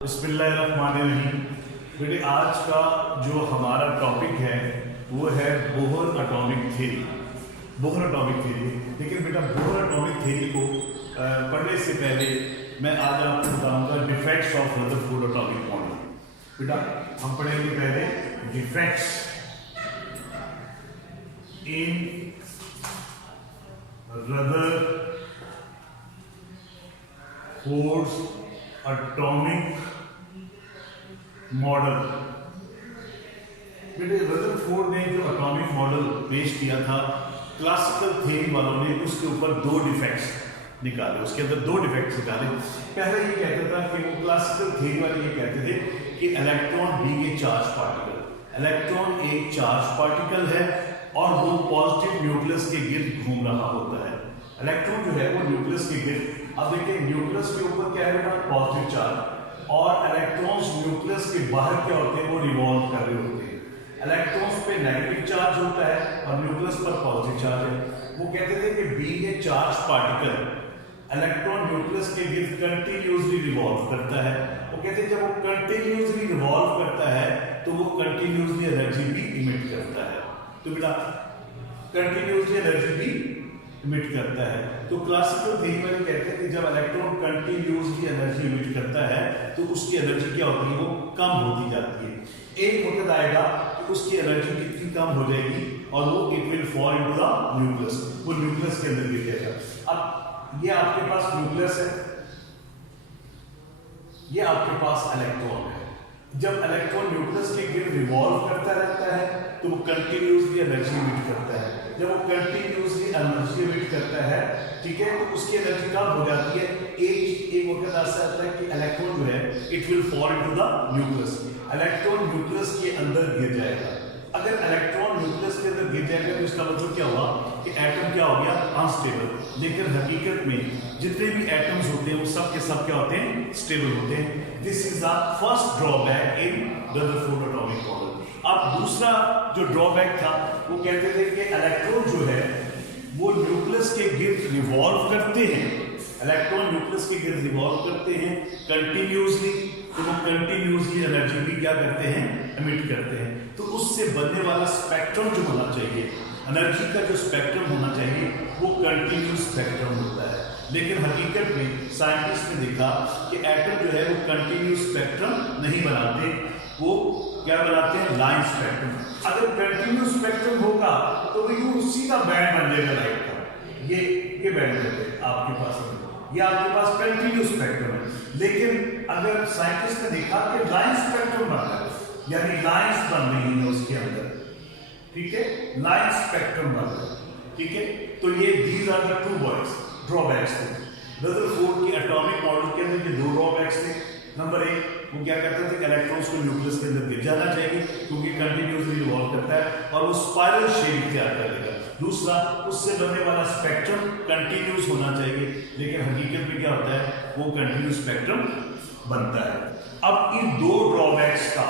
बिस्मिल्लाहिर्रहमानिर्रहीम। बेटे आज का जो हमारा टॉपिक है वो है Bohr atomic theory. Bohr atomic theory, लेकिन बेटा बोहर एटॉमिक थ्योरी को पढ़ने से पहले मैं आज आपको बताऊंगा defects of Rutherford atomic model. बेटा हम पढ़ेंगे पहले defects in Rutherford atomic model. बेटे रदरफोर्ड ने जो एटॉमिक मॉडल पेश किया था, क्लासिकल थ्योरी वालों ने उसके ऊपर दो डिफेक्ट्स निकाले। उसके अंदर दो डिफेक्ट्स निकाले। पहले ये कहता था कि वो क्लासिकल थ्योरी वाले ये कहते थे कि electron being a charge particle, electron एक चार्ज पार्टिकल है और वो पॉजिटिव न्यूक्लियस के गिर्द घूम रहा होता है। इलेक्ट्रॉन जो है वो न्यूक्लियस के गिर्द, अब देखिए न्यूक्लियस के ऊपर क्या है बेटा, पॉजिटिव चार्ज, और इलेक्ट्रॉन्स न्यूक्लियस के बाहर क्या होते हैं, वो रिवॉल्व कर रहे होते हैं। इलेक्ट्रॉन्स पे नेगेटिव चार्ज होता है और न्यूक्लियस पर पॉजिटिव चार्ज है। वो कहते थे कि being a charge particle, electron nucleus के गिर्द कंटिन्यूअसली रिवॉल्व करता है। वो कहते हैं जब वो कंटिन्यूअसली रिवॉल्व करता है तो वो कंटिन्यूअसली एनर्जी भी इमिट करता है। तो बेटा कंटिन्यूअसली एनर्जी भी इमिट करता है। तो क्लासिकल थ्योरी वाले कहते हैं कि जब इलेक्ट्रॉन कंटिन्यूअसली एनर्जी इमिट करता है तो उसकी एनर्जी क्या होती है, वो कम होती जाती है। एक वक्त आएगा कि उसकी एनर्जी कितनी कम हो जाएगी और वो it will fall into the nucleus, वो न्यूक्लियस के अंदर गिर जाएगा। अब ये आपके पास न्यूक्लियस है, ये आपके पास इलेक्ट्रॉन है। जब इलेक्ट्रॉन न्यूक्लियस के गिर्द रिवॉल्व करता रहता है तो वो कंटिन्यूअसली एनर्जी इमिट करता है। जब वो कंटिन्यूअसली एनर्जी इमिट करता है, ठीक है, तो उसकी एनर्जी कम हो जाती है। एक वक्त ऐसा आता है कि इलेक्ट्रॉन जो है it will fall into the nucleus, electron nucleus के अंदर गिर जाएगा। अगर इलेक्ट्रॉन न्यूक्लियस के अंदर गिर जाएगा तो इसका मतलब क्या हुआ कि एटम क्या हो गया, अनस्टेबल। लेकिन हकीकत में जितने भी एटम्स होते हैं वो सब के सब क्या होते हैं, स्टेबल होते हैं। This is the first drawback in Rutherford atomic model. अब दूसरा जो ड्रॉबैक था वो कहते थे कि इलेक्ट्रॉन जो है वो न्यूक्लियस के गिर्द रिवॉल्व करते हैं, इलेक्ट्रॉन न्यूक्लियस के गिर्द रिवॉल्व करते हैं कंटिन्यूअसली, तो वो कंटिन्यूअसली एनर्जी भी क्या करते हैं, एमिट करते हैं। तो उससे बनने वाला स्पेक्ट्रम जो होना चाहिए, एनर्जी का जो स्पेक्ट्रम होना चाहिए, वो कंटिन्यूअस स्पेक्ट्रम होता है। लेकिन हकीकत में साइंटिस्ट ने देखा कि एटम जो है वो कंटिन्यूअस स्पेक्ट्रम नहीं बनाते, वो क्या बनाते हैं, लाइन स्पेक्ट्रम। अगर कंटिन्यूअस स्पेक्ट्रम होगा तो वो सीधा बैंड बन जाएगा लाइट का। ये बैंड है आपके पास, ये आपके पास कंटिन्यूअस स्पेक्ट्रम है। लेकिन अगर साइंटिस्ट ने देखा कि लाइन स्पेक्ट्रम बन रहा है, यानी लाइंस बन रही है उसके अंदर, ठीक है, लाइन स्पेक्ट्रम बन रहा है, ठीक है, तो ये these are the two drawbacks थे रदरफोर्ड के एटॉमिक मॉडल के अंदर। ये दो ड्रॉबैक्स थे। नंबर एक, वो क्या कहते थे कि इलेक्ट्रॉन्स को न्यूक्लियस के अंदर गिर जाना चाहिए क्योंकि कंटिन्यूअसली रिवॉल्व करता है और वो स्पाइरल शेप इख्तियार कर लेगा। दूसरा, उससे बनने वाला स्पेक्ट्रम कंटिन्यूअस होना चाहिए, लेकिन हकीकत में क्या होता है, वो कंटिन्यूअस स्पेक्ट्रम बनता है। अब इन दो ड्रॉबैक्स का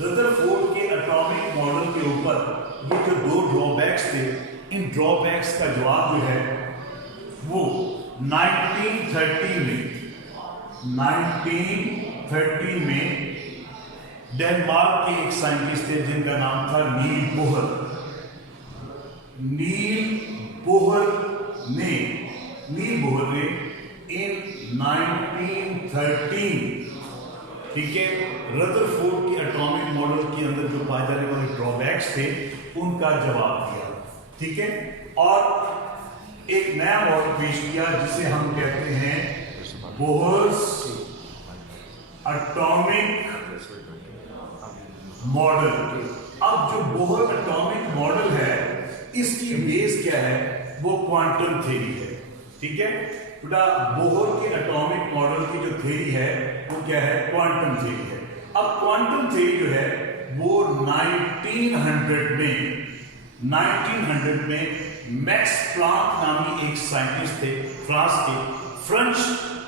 रदरफोर्ड के एटॉमिक मॉडल के ऊपर ये जो दो ड्रॉबैक्स थे, इन ड्रॉबैक्स का जवाब जो है वो 1930 में डेनमार्क के एक साइंटिस्ट थे जिनका नाम था नील बोहर ने इन 1913, ठीक है, रदरफोर्ड के एटॉमिक मॉडल के अंदर जो पाए जाने वाले ड्रॉबैक्स थे उनका जवाब दिया, ठीक है, और एक नया मॉडल पेश किया जिसे हम कहते हैं बोहर्स एटॉमिक मॉडल। अब जो बोहर एटॉमिक मॉडल है इसकी बेस क्या है, वो क्वांटम थ्योरी है, ठीक है बेटा। बोहर के एटॉमिक मॉडल की जो थ्योरी है वो क्या है, क्वांटम थ्योरी है। अब क्वांटम थ्योरी जो है वो 1900 में मैक्स प्लांक नामी एक साइंटिस्ट थे, फ्रांस के फ्रेंच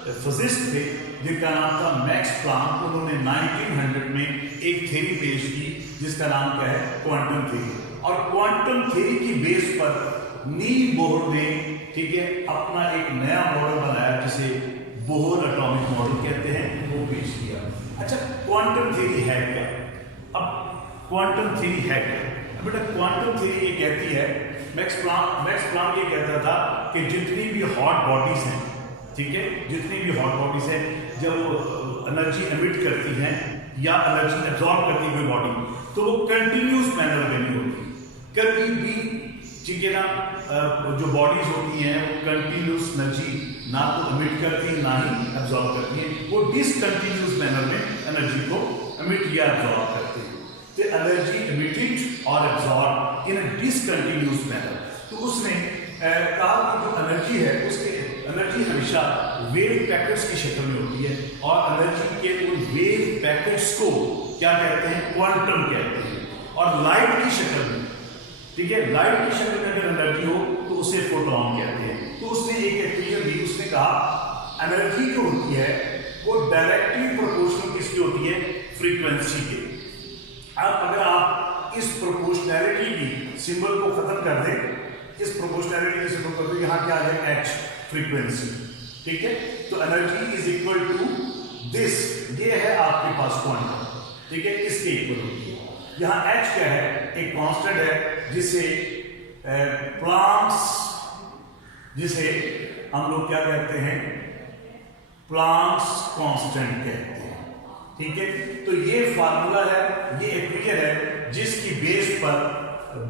फिजिस्ट थे जिनका नाम था मैक्स प्लांक। उन्होंने 1900 में एक थ्योरी पेश की जिसका नाम क्या है, क्वांटम थ्योरी। और क्वांटम थ्योरी की बेस पर नील बोहर ने, ठीक है, अपना एक नया मॉडल बनाया जिसे बोहर एटॉमिक मॉडल कहते हैं, वो पेश किया। अच्छा, क्वांटम थ्योरी है क्या? अब क्वांटम थ्योरी है क्या? बेटा क्वांटम थ्योरी ये कहती है, मैक्स प्लैंक ये कहता था कि जितनी भी हॉट बॉडीज हैं, ठीक है, जितनी भी हॉट बॉडीज हैं, जब वो एनर्जी एमिट करती हैं या एनर्जी एब्जॉर्ब करती है कोई बॉडी, तो वो कंटिन्यूस मैनर में नहीं होती। कभी भी, ठीक है ना, जो बॉडीज होती हैं वो कंटिन्यूस एनर्जी ना तो एमिट करती है ना ही एब्जॉर्ब करती है, वो डिसकंटिन्यूस मैनर में एनर्जी को एमिट या एब्जॉर्ब करती है। तो एनर्जी एमिटेड और absorb in a discontinuous manner. तो उसने कहा कि जो एनर्जी है उसके एनर्जी हमेशा वेव पैकेट्स की शक्ल में होती है, और एनर्जी के उन वेव पैकेट्स को क्या कहते हैं? क्वांटम कहते हैं। और लाइट की शक्ल में, ठीक है, लाइट की शक्ल में अगर एनर्जी हो तो उसे फोटॉन कहते हैं। तो उसने एक एक्सप्रेशन दी, उसने कहा एनर्जी जो होती है वो डायरेक्टली प्रोपोर्शनल किसकी होती है? फ्रीक्वेंसी के। अब अगर आप इस प्रोपोर्शनैलिटी की सिंबल को खत्म कर दें, इस प्रोपोर्शनैलिटी के सिंबल को, तो यहाँ क्या आ जाएगा? एच, फ्रीक्वेंसी, ठीक है। तो energy is equal to this, ये है आपके पास क्वांटम, ठीक है, इसके इक्वल होती है। यहाँ एच क्या है? एक कांस्टेंट है जिसे प्लैंक्स, जिसे हम लोग क्या कहते हैं? प्लैंक्स कांस्टेंट कहते हैं, ठीक है। तो ये फार्मूला है, ये इक्वेशन है जिसकी बेस पर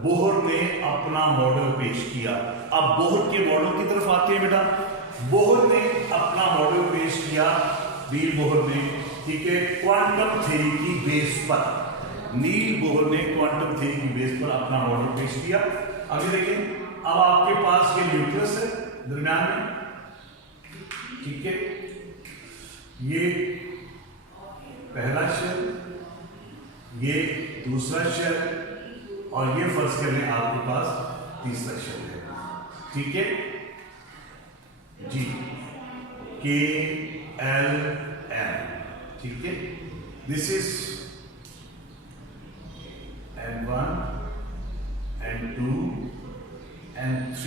बोहर ने अपना मॉडल पेश किया। अब बोहर के मॉडल की तरफ आते हैं बेटा। बोहर ने अपना मॉडल पेश किया, नील बोहर ने, ठीक है, क्वांटम थ्योरी की बेस पर। नील बोहर ने क्वांटम थ्योरी की बेस पर अपना मॉडल पेश किया। अभी देखिए, अब आपके पास ये न्यूक्लियस है दरम्यान में, ठीक है, ये पहला शेल, ये दूसरा शेल, और ये फर्ज कर लें आपके पास तीसरा शेल है, ठीक है जी, के एल एम, ठीक है। This is N1, N2, N3,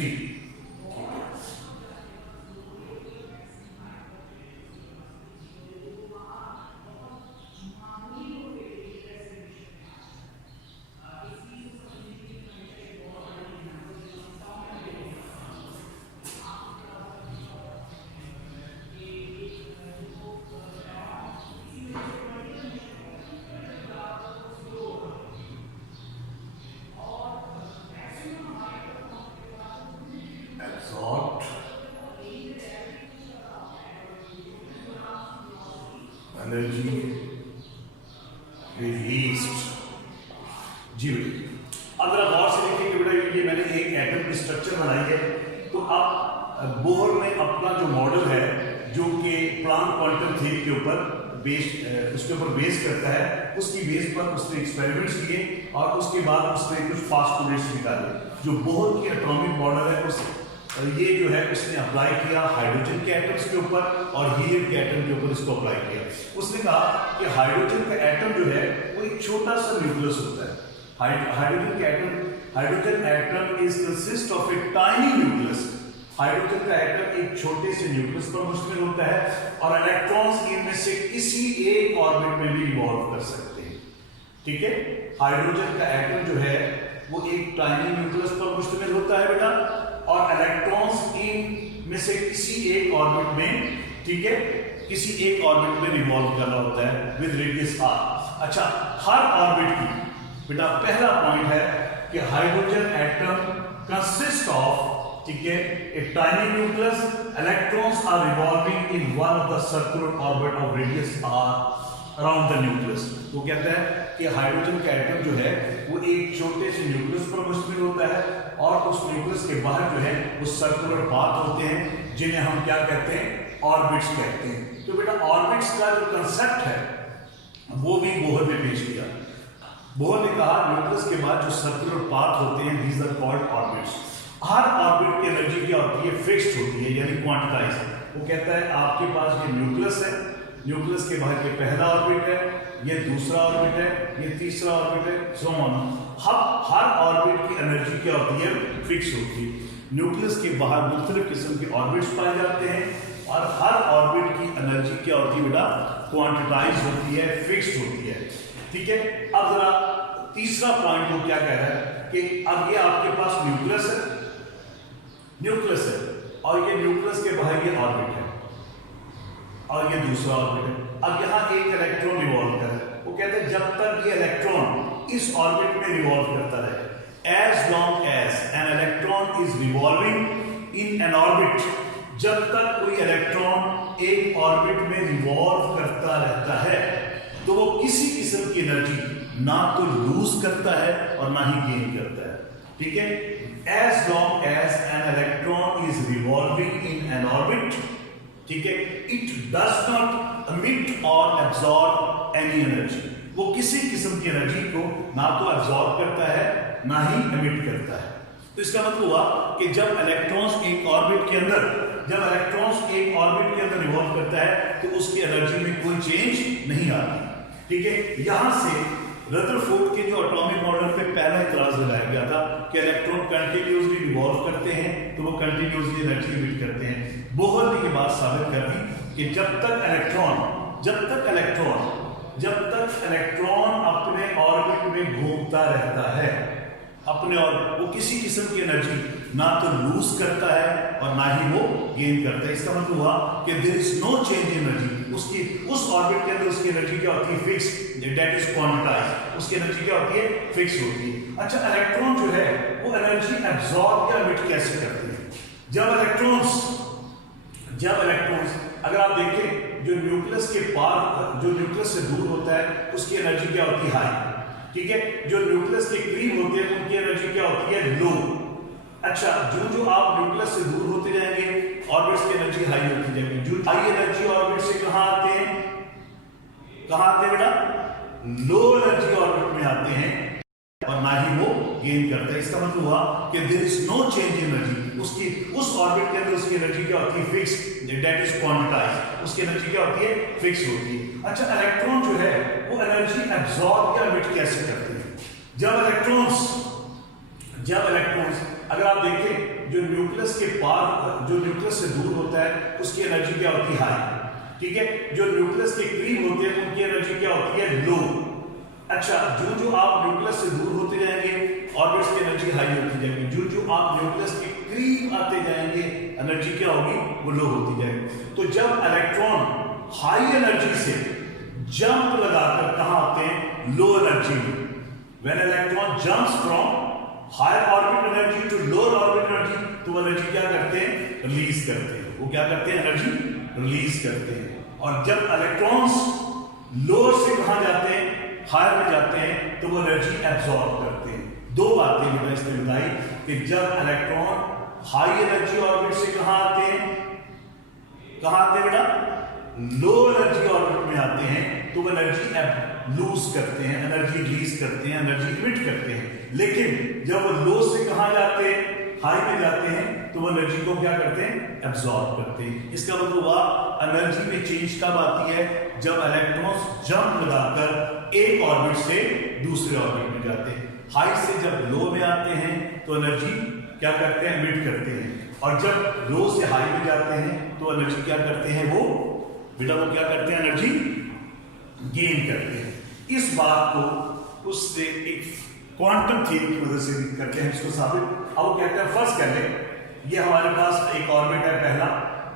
energy released. जी बेटा, अगर गौर से देखेंगे बेटा, ये मैंने एक एटम की स्ट्रक्चर बनाई है। तो अब बोहर ने अपना जो मॉडल है, जो कि प्लैंक क्वांटम थ्योरी के ऊपर उसके ऊपर बेस करता है, उसकी बेस पर उसने एक्सपेरिमेंट्स किए और उसके बाद उसने कुछ पोस्टुलेट्स निकाले। जो बोहर की एटॉमिक मॉडल है उस ये जो है उसने अप्लाई किया हाइड्रोजन के एटम्स के ऊपर और हीलियम के एटम के ऊपर इसको अप्लाई किया। उसने कहा कि हाइड्रोजन का एटम जो है वो एक छोटा सा न्यूक्लियस होता है। Hydrogen atom is consist of A tiny nucleus. Hydrogen का एटम एक छोटे से न्यूक्लियस पर मुश्तमिल होता है और इलेक्ट्रॉन्स इनमें से किसी एक ऑर्बिट में भी रिवॉल्व कर सकते हैं, ठीक है। हाइड्रोजन का एटम जो है वो एक टाइनी न्यूक्लियस पर मुश्तमिल होता है बेटा, और इलेक्ट्रॉन्स इन में से किसी एक ऑर्बिट में, ठीक है, किसी एक ऑर्बिट में रिवॉल्व कर रहा होता है विद रेडियस r। अच्छा, हर ऑर्बिट की बेटा पहला पॉइंट है कि हाइड्रोजन एटम कंसिस्ट ऑफ, ठीक है, a tiny nucleus, electrons are revolving in one of the circular orbit of radius r around the nucleus. वो कहता है कि हाइड्रोजन का एटम जो है वो एक छोटे से न्यूक्लियस पर मुश्तमिल होता है और उस न्यूक्लियस के बाहर जो है वो सर्कुलर पाथ होते हैं जिन्हें हम क्या कहते हैं? ऑर्बिट्स कहते हैं। तो बेटा ऑर्बिट्स का जो कंसेप्ट है वो भी बोहर ने पेश किया। बोहर ने कहा न्यूक्लियस के बाद जो सर्कुलर पाथ होते हैं, दीज आर कॉल्ड ऑर्बिट्स। हर ऑर्बिट की एनर्जी क्या होती है? फिक्स्ड होती है, यानी क्वांटिटाइज। वो कहता है आपके पास ये न्यूक्लियस है, न्यूक्लियस के बाहर ये पहला ऑर्बिट है, ये दूसरा ऑर्बिट है, ये तीसरा ऑर्बिट है, सो ऑन। हर ऑर्बिट की एनर्जी क्या होती है? फिक्स होती है। न्यूक्लियस के बाहर मुख्तलिफ किस्म के ऑर्बिट्स पाए जाते हैं और हर ऑर्बिट की एनर्जी क्या होती है बेटा, क्वांटिटाइज होती है, फिक्स्ड होती है। ठीक है, अब जरा तीसरा पॉइंट वो क्या कह रहा है कि अब ये आपके पास न्यूक्लियस है और ये न्यूक्लियस के बाहर ये ऑर्बिट है और ये दूसरा ऑर्बिट है। अब यहाँ एक इलेक्ट्रॉन रिवॉल्व कर रहा है, वो कहते हैं जब तक ये इलेक्ट्रॉन इस ऑर्बिट में रिवॉल्व करता रहे, as long as an electron is revolving in an orbit, जब तक कोई इलेक्ट्रॉन एक ऑर्बिट में रिवॉल्व करता रहता है तो वो किसी किस्म की एनर्जी ना तो लूज करता है और ना ही गेन करता है। ठीक है, as long as an electron is revolving in an orbit, ठीक है, it does not emit or absorb any energy, वो किसी किस्म की एनर्जी को ना तो एब्जॉर्ब करता है ना ही एमिट करता है। तो इसका मतलब हुआ कि जब इलेक्ट्रॉन्स एक ऑर्बिट के अंदर रिवॉल्व करता है तो उसकी एनर्जी में कोई चेंज नहीं आती। ठीक है, यहां से रदरफोर्ड के जो एटॉमिक मॉडल पे पहला इतराज लगाया गया था कि इलेक्ट्रॉन कंटिन्यूअसली रिवॉल्व करते हैं तो वो कंटिन्यूअसली एनर्जी एमिट करते हैं। बोहर ने ये बात साबित कर दी कि जब तक इलेक्ट्रॉन अपने ऑर्बिट में घूमता रहता है अपने और वो किसी किस्म की एनर्जी ना तो लूज करता है और ना ही वो गेन करता है। इसका मतलब हुआ कि there is no change in energy, उसकी उस ऑर्बिट के अंदर उसकी एनर्जी क्या होती है, फिक्स, दैट इज क्वांटिटाइज्ड, उसकी एनर्जी क्या होती है, फिक्स होती है। अच्छा, इलेक्ट्रॉन जो है वो एनर्जी एब्जॉर्ब या एमिट कैसे करते हैं? जब इलेक्ट्रॉन्स अगर आप देखें जो न्यूक्लियस के पार, जो न्यूक्लियस से दूर होता है उसकी एनर्जी क्या होती है, हाई। ठीक है, जो न्यूक्लियस के करीब होते हैं उनकी एनर्जी क्या होती है, लो। अच्छा, जो आप न्यूक्लियस से दूर होते जाएंगे ऑर्बिट्स की एनर्जी हाई होती जाएगी। जो हाई एनर्जी ऑर्बिट से कहां आते हैं बेटा, लो एनर्जी ऑर्बिट में आते हैं और ना ही वो गेन करता है। इसका मतलब हुआ कि there is no change in energy, उसकी उस ऑर्बिट के अंदर उसकी एनर्जी क्या होती है, फिक्स, दैट इज क्वांटिटाइज्ड, उसकी एनर्जी क्या होती है, फिक्स होती है। अच्छा, इलेक्ट्रॉन जो है वो एनर्जी एब्जॉर्ब या एमिट कैसे करते हैं? जब इलेक्ट्रॉन्स अगर आप देखें जो न्यूक्लियस के पार, जो न्यूक्लियस से दूर होता है उसकी एनर्जी क्या होती है, हाई। ठीक है, जो न्यूक्लियस के करीब होते हैं उनकी एनर्जी क्या होती है, लो। अच्छा, जो आप न्यूक्लियस से दूर होते जाएंगे ऑर्बिट्स की एनर्जी हाई होती जाएगी। जो आप न्यूक्लियस के करीब आते जाएंगे एनर्जी क्या होगी, वो लो होती जाएगी। तो जब इलेक्ट्रॉन हाई एनर्जी से जंप लगाकर कहां आते हैं, लो एनर्जी में, when electron jumps from higher orbit energy to lower orbit energy, तो वो एनर्जी क्या करते हैं, रिलीज करते हैं। वो क्या करते हैं, एनर्जी रिलीज करते हैं। और जब इलेक्ट्रॉन्स लोअर से कहां जाते हैं, हायर में जाते हैं, तो वो एनर्जी एब्जॉर्ब करते हैं। दो बातें मैंने इसमें बताई कि जब इलेक्ट्रॉन हाई एनर्जी ऑर्बिट से कहां आते हैं बेटा, लो एनर्जी ऑर्बिट में आते हैं, तो वो एनर्जी लूज करते हैं, एनर्जी रिलीज करते हैं, एनर्जी इमिट करते हैं। लेकिन जब वो लो से कहां जाते हैं, हाई में जाते हैं, तो वो एनर्जी को क्या करते हैं, एब्जॉर्ब करते हैं। इसका मतलब हुआ एनर्जी में चेंज कब आती है, जब इलेक्ट्रॉन्स जंप लगाकर एक ऑर्बिट से दूसरे ऑर्बिट में जाते हैं। हाई से जब लो में आते हैं तो एनर्जी क्या करते हैं, एमिट करते हैं। और जब लो से हाई में जाते हैं तो एनर्जी क्या करते हैं, वो क्या करते हैं, एनर्जी गेन करते हैं। इस बात को उससे एक क्वांटम थ्योरी की मदद से करते हैं इसको साबित। अब वो कहते हैं, फर्स्ट कर ले, ये हमारे पास एक ऑर्बिट है पहला,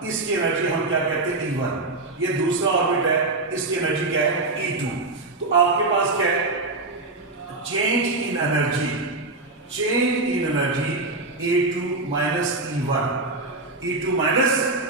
इसकी एनर्जी हम क्या कहते हैं, E1। ये दूसरा ऑर्बिट है, इसकी एनर्जी क्या है, E2। तो आपके पास क्या है, change in energy A2 minus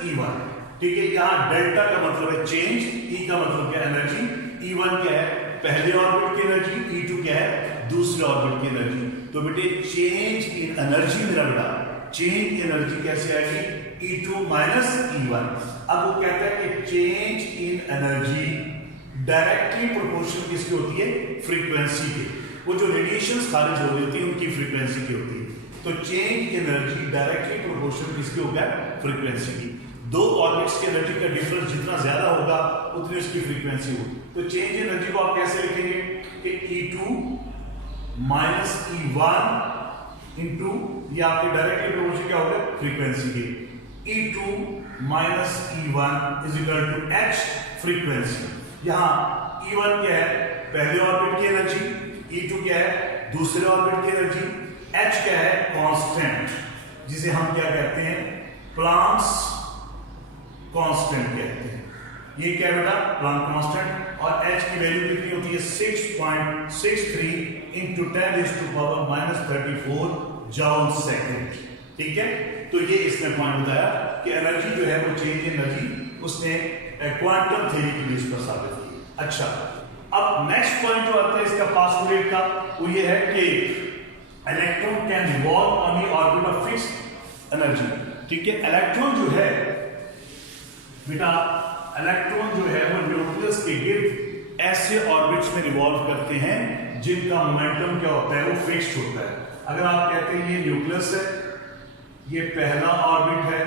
E1। ठीक है, यहां डेल्टा का मतलब है चेंज, E का मतलब क्या है, एनर्जी, E1 क्या है, पहले ऑर्बिट की एनर्जी, E2 क्या है, दूसरे ऑर्बिट की एनर्जी। तो बेटे चेंज इन एनर्जी, मेरा बेटा चेंज एनर्जी कैसे आएगी, E2 माइनस E1। अब वो कहता है कि change in energy directly proportional किसकी होती है, फ्रीक्वेंसी की। वो जो रेडिएशंस खारिज हो रही होती है उनकी फ्रीक्वेंसी की होती है। तो चेंज एनर्जी डायरेक्टली प्रोपोर्शनल किसकी हो गया, फ्रीक्वेंसी की। दो ऑर्बिट्स की एनर्जी का डिफरेंस जितना ज्यादा होगा उतनी उसकी फ्रीक्वेंसी होगी। तो चेंज एनर्जी को आप कैसे लिखेंगे कि E2 माइनस E1 इंटू, ये आपके डायरेक्टली प्रोपोर्शनल क्या होगा, फ्रीक्वेंसी की, E2 minus E1 is equal to h frequency. यहां E1 क्या है, पहले ऑर्बिट की एनर्जी, E2 क्या है, दूसरे ऑर्बिट की एनर्जी, h क्या है, कांस्टेंट, जिसे हम क्या कहते हैं, प्लांक्स कांस्टेंट कहते हैं। ये क्या बेटा, प्लांक कांस्टेंट, और h की वैल्यू कितनी होती है, 6.63 इंटू 10⁻⁻34 जूल सेकेंड। ठीक है, तो ये इसने पॉइंट बताया कि एनर्जी जो है वो चेंज एनर्जी उसने क्वांटम थ्योरी की बेस पर साबित की। अच्छा, अब नेक्स्ट पॉइंट जो आता है इसका पास्टुलेट का, वो ये है कि electron can revolve on the orbit of fixed energy. ठीक है, इलेक्ट्रॉन जो है बेटा, इलेक्ट्रॉन जो है वो न्यूक्लियस के गिर्द ऐसे ऑर्बिट्स में रिवॉल्व करते हैं जिनका मोमेंटम क्या होता है, वो फिक्स्ड होता है। अगर आप कहते हैं ये न्यूक्लियस है, ये पहला ऑर्बिट है,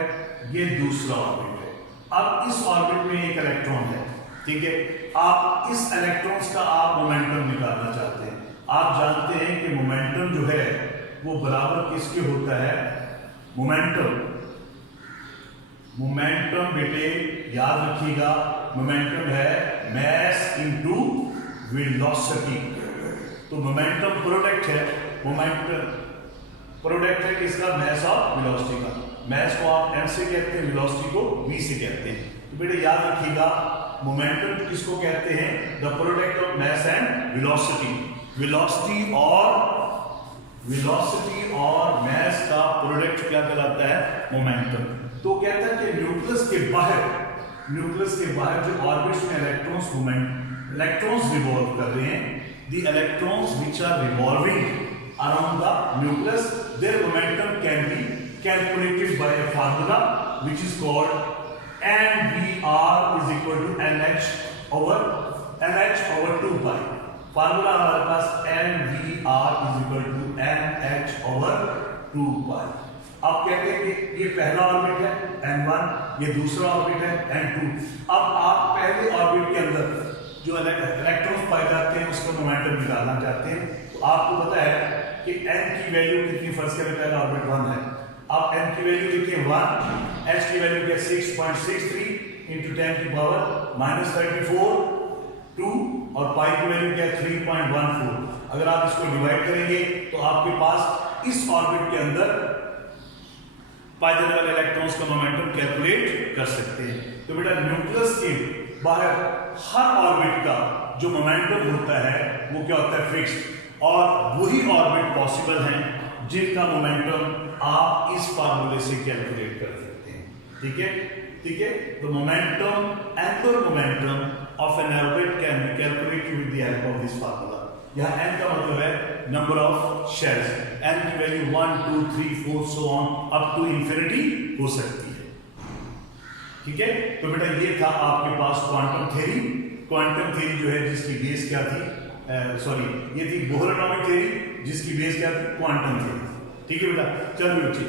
ये दूसरा ऑर्बिट है, अब इस ऑर्बिट में एक इलेक्ट्रॉन है। ठीक है, आप इस इलेक्ट्रॉन्स का आप मोमेंटम निकालना चाहते हैं। आप जानते हैं कि मोमेंटम जो है वो बराबर किसके होता है, मोमेंटम बेटे याद रखिएगा, मोमेंटम है मास इनटू वेलोसिटी। तो मोमेंटम प्रोडक्ट है, मोमेंटम प्रोडक्ट है किसका, मास और वेलोसिटी का। मास को आप m से कहते हैं, वेलोसिटी को v से कहते हैं। तो बेटे याद रखिएगा, मोमेंटम किसको कहते हैं, the product of mass and velocity. Velocity और मास का प्रोडक्ट क्या कहलाता है, मोमेंटम। तो कहता है कि न्यूक्लियस के बाहर जो ऑर्बिट्स में इलेक्ट्रॉन्स रिवॉल्व कर रहे हैं, the electrons which are revolving around the nucleus, their momentum can be calculated by a formula which is called NVR is equal to NH over 2 pi। Formula हमारे पास NVR is equal to NH over 2 pi। अब कहते हैं कि ये पहला orbit है N1, ये दूसरा ऑर्बिट है N2। अब आप पहले ऑर्बिट के अंदर जो इलेक्ट्रॉन्स पाए जाते हैं उसका मोमेंटम निकालना चाहते हैं। तो आपको पता है कि n की वैल्यू कितनी, फर्स्ट के पहला ऑर्बिट 1 है, अब n की वैल्यू लिखिए 1, h की वैल्यू क्या 6.63 इंटू 10⁻⁻34 2, और पाई की वैल्यू क्या 3.14। अगर आप इसको डिवाइड करेंगे तो आपके पास इस ऑर्बिट के अंदर पाए जाने वाले इलेक्ट्रॉन्स का मोमेंटम कैलकुलेट कर सकते हैं। तो बेटा न्यूक्लियस के बाहर हर ऑर्बिट का जो मोमेंटम होता है वो क्या होता है, फिक्स्ड, और वही ऑर्बिट पॉसिबल हैं जिनका मोमेंटम आप इस फार्मूले से कैलकुलेट कर सकते हैं। ठीक है, तो momentum, angular momentum of an orbit can be calculated with the help of this formula. यहाँ n का मतलब है नंबर ऑफ शेल्स, n की value 1 2 3 4 so on up to infinity हो सकती है। ठीक है, तो बेटा ये था आपके पास क्वांटम थ्योरी जो है जिसकी बेस क्या थी, ये थी बोहर एटॉमिक थ्योरी जिसकी बेस क्या थी, क्वांटम थ्योरी। ठीक है बेटा, चलिए बच्चे